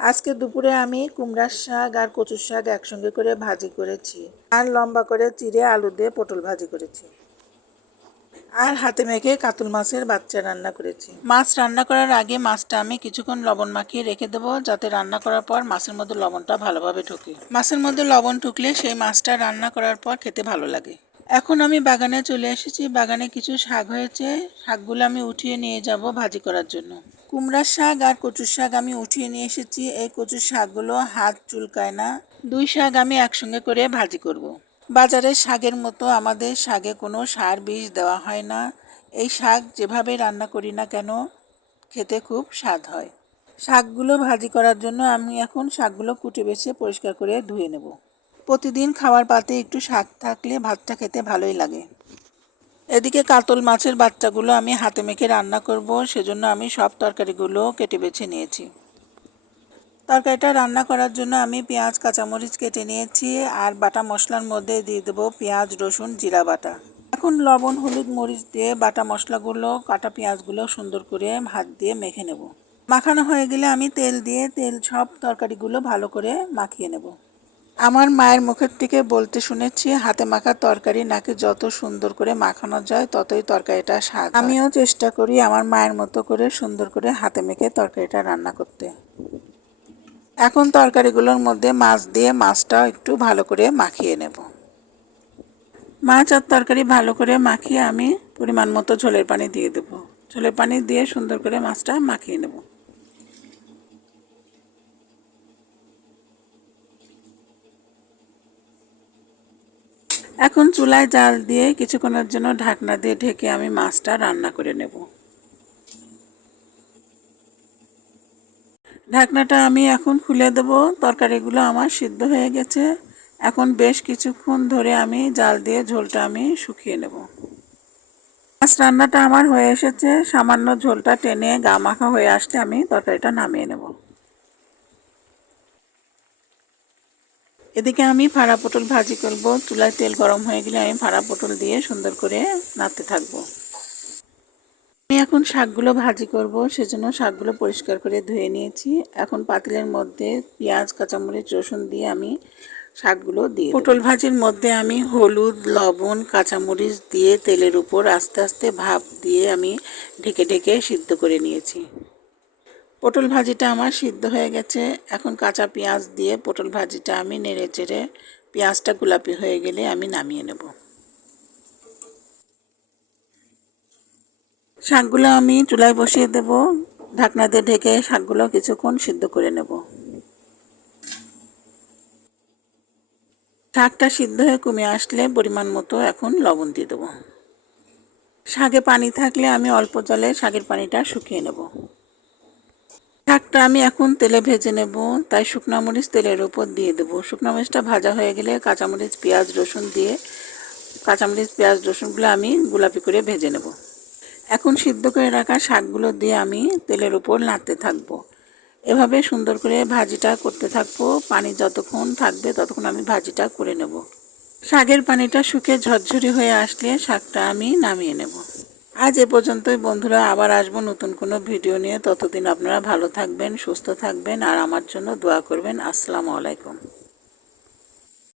আজকে দুপুরে আমি কুমড়ার শাক আর কচুর শাক একসঙ্গে করে ভাজি করেছি আর লম্বা করে চিড়ে আলু দিয়ে পটল ভাজি করেছি। আর হাতে মেখে কাতল মাছের বাচ্চা রান্না করেছি। মাছ রান্না করার আগে মাছটা আমি কিছুক্ষণ লবণ মাখিয়ে রেখে দেবো যাতে রান্না করার পর মাছের মধ্যে লবণটা ভালোভাবে ঢোকে। মাছের মধ্যে লবণ ঢুকলে সেই মাছটা রান্না করার পর খেতে ভালো লাগে। এখন আমি বাগানে চলে এসেছি। বাগানে কিছু শাক হয়েছে। শাকগুলো আমি উঠিয়ে নিয়ে যাব ভাজি করার জন্য। কুমড়ার শাক আর কচুর শাক আমি উঠিয়ে নিয়ে এসেছি। এই কচুর শাকগুলো হাত চুলকায় না। দুই শাক আমি একসঙ্গে করে ভাজি করব। বাজারের শাকের মতো আমাদের শাকে কোনো সার বিষ দেওয়া হয় না। এই শাক যেভাবে রান্না করি না কেন, খেতে খুব স্বাদ হয়। শাকগুলো ভাজি করার জন্য আমি এখন শাকগুলো কুটে বেছে পরিষ্কার করে ধুয়ে নেব। প্রতিদিন খাওয়ার পাতে একটু শাক থাকলে ভাতটা খেতে ভালোই লাগে। এদিকে কাতল মাছের বাচ্চাগুলো আমি হাতে মেখে রান্না করব, সেজন্য আমি সব তরকারিগুলো কেটে বেছে নিয়েছি। তরকারিটা রান্না করার জন্য আমি পেঁয়াজ, কাঁচামরিচ কেটে নিয়েছি আর বাটা মশলার মধ্যে দিয়ে দেবো পেঁয়াজ, রসুন, জিরা বাটা। এখন লবণ, হলুদ, মরিচ দিয়ে বাটা মশলাগুলো, কাটা পেঁয়াজগুলো সুন্দর করে ভাত দিয়ে মেখে নেব। মাখানো হয়ে গেলে আমি তেল দিয়ে তেল সব তরকারিগুলো ভালো করে মাখিয়ে নেব। আমার মায়ের মুখের থেকে বলতে শুনেছি, হাতে মাখা তরকারি নাকি যত সুন্দর করে মাখানো যায়, ততই তরকারিটা স্বাদ আমিও চেষ্টা করি আমার মায়ের মতো করে সুন্দর করে হাতে মেখে তরকারিটা রান্না করতে। এখন তরকারিগুলোর মধ্যে মাছ দিয়ে মাছটাও একটু ভালো করে মাখিয়ে নেব। মাছ আর তরকারি ভালো করে মাখিয়ে আমি পরিমাণ মতো ঝোলের পানি দিয়ে দেবো। ঝোলের পানি দিয়ে সুন্দর করে মাছটা মাখিয়ে নেব। এখন চুলায় জাল দিয়ে কিছুক্ষণের জন্য ঢাকনা দিয়ে ঢেকে আমি মাছটা রান্না করে নেব। ঢাকনাটা আমি এখন খুলে দেব। তরকারিগুলো আমার সিদ্ধ হয়ে গেছে। এখন বেশ কিছুক্ষণ ধরে আমি জাল দিয়ে ঝোলটা আমি শুকিয়ে নেব। মাছ রান্নাটা আমার হয়ে এসেছে। সামান্য ঝোলটা টেনে গা মাখা হয়ে আসলে আমি তরকারিটা নামিয়ে নেব। এদিকে আমি ফাড়া পটল ভাজি করব। চুলায় তেল গরম হয়ে গেলে আমি ফাড়া পটল দিয়ে সুন্দর করে নাড়তে থাকব। আমি এখন শাকগুলো ভাজি করব সেজন্য শাকগুলো পরিষ্কার করে ধুয়ে নিয়েছি। এখন পাতিলের মধ্যে পেঁয়াজ কাঁচামরিচ রসুন দিয়ে আমি শাকগুলো দিয়ে পটল ভাজির মধ্যে আমি হলুদ লবণ কাঁচামরিচ দিয়ে তেলের উপর আস্তে আস্তে ভাপ দিয়ে আমি ঢেকে ঢেকে সিদ্ধ করে নিয়েছি। পটল ভাজিটা আমার সিদ্ধ হয়ে গেছে। এখন কাঁচা পেঁয়াজ দিয়ে পটল ভাজিটা আমি নেড়ে চেড়ে পেঁয়াজটা গোলাপি হয়ে গেলে আমি নামিয়ে নেব। শাকগুলো আমি চুলায় বসিয়ে দেব। ঢাকনা দিয়ে ঢেকে শাকগুলো কিছুক্ষণ সিদ্ধ করে নেব। শাকটা সিদ্ধ হয়ে কমে আসলে পরিমাণ মতো এখন লবণ দিয়ে দেবো। শাকে পানি থাকলে আমি অল্প জলে শাকের পানিটা শুকিয়ে নেব। শাকটা আমি এখন তেলে ভেজে নেব, তাই শুকনো মরিচ তেলের উপর দিয়ে দেবো। শুকনো মরিচটা ভাজা হয়ে গেলে কাঁচামরিচ, পেঁয়াজ, রসুন দিয়ে কাঁচামরিচ, পেঁয়াজ, রসুনগুলো আমি গোলাপি করে ভেজে নেব। এখন সিদ্ধ করে রাখা শাকগুলো দিয়ে আমি তেলের উপর নাড়তে থাকব। এভাবে সুন্দর করে ভাজিটা করতে থাকব। পানি যতক্ষণ থাকবে ততক্ষণ আমি ভাজিটা করে নেব। শাকের পানিটা শুকে ঝরঝরি হয়ে আসলে শাকটা আমি নামিয়ে নেব। আজ এ পর্যন্তই, বন্ধুরা, আবার আসব নতুন কোনো ভিডিও নিয়ে। ততদিন আপনারা ভালো থাকবেন, সুস্থ থাকবেন, আর আমার জন্য দোয়া করবেন। আসসালামু আলাইকুম।